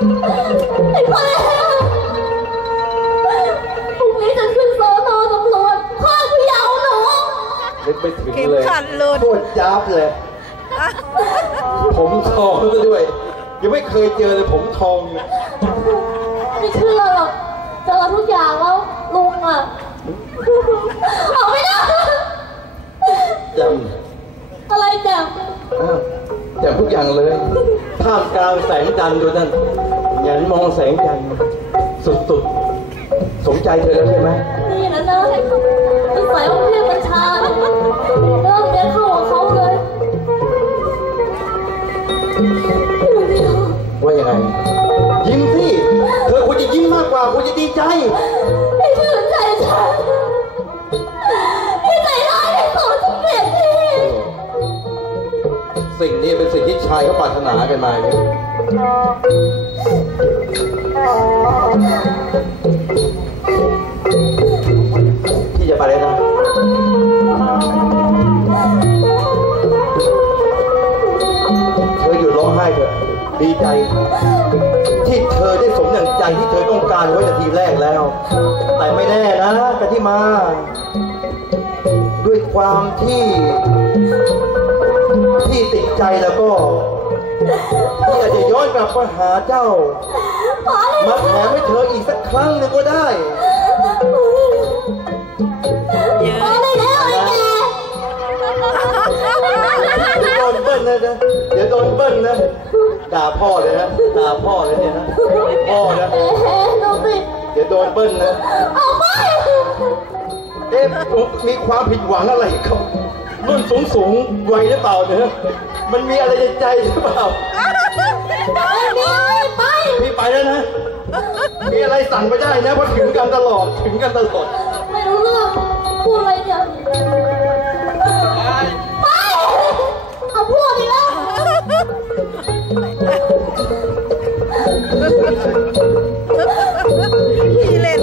เข็มขัดลุดโคตรยับเลย ผมทองซะด้วย ยังไม่เคยเจอเลยผมทองไม่เชื่อหรอกเจอทุกอย่างแล้วลุงอ่ะบอกไม่ได้ จำ อะไรจำจำทุกอย่างเลยท่ามกลางแสงจันทร์ด้วยท่านันมองแสงจันทร์สุดๆสนใจเธอแล้วใช่ไหมนี่แล้วเลยสวยเพื่อนประชาเริ่มเดินเข้าของเขาเลยว่าอย่างไรยิ้มสิเธอควรจะยิ้มมากกว่าควรจะดีใจไม่เชื่อใจฉันสิ่งนี้เป็นสิ่งที่ชายเขาปรารถนากันมาเนี่ยที่เธอได้สมอย่างใจที่เธอต้องการไว้แต่ทีแรกแล้ว แต่ไม่แน่นะกันที่มา ด้วยความที่ ที่ติดใจแล้วก็พี่อาจจะย้อนกลับมาหาเจ้าอมาแถมให้เธออีกสักครั้งหนึ่งก็ได้เดี๋ยวโดนเบิ้ลนะเดี๋ยวโดนนเบิ้ละ่าพ่อเลยนะด่าพ่อเลยเนี่ยนะ พ่อนะเดี๋ยวโดนเบิ้ลนะออกไปเอ๊ะมีความผิดหวังอะไรเขาบรุ่นสูงสูงไวหรือเปล่าเนี่ยมันมีอะไรในใจหรือเปล่าไปไปไปไปแล้วนะ มีอะไรสั่งไปได้นะเพราะถึงกันตลอดถึงกันตลอดไม่รู้เรื่องพูดอะไรเจะพี่เล่น